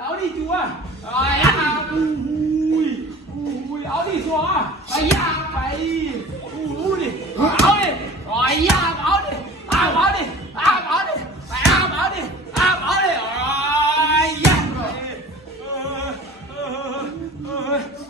áo đi chúa rồi à, à. ui ui áo đi chúa phải à, phải ui đi áo đi rồi à, áo đi à áo đi à à à áo áo đi, đi, Oh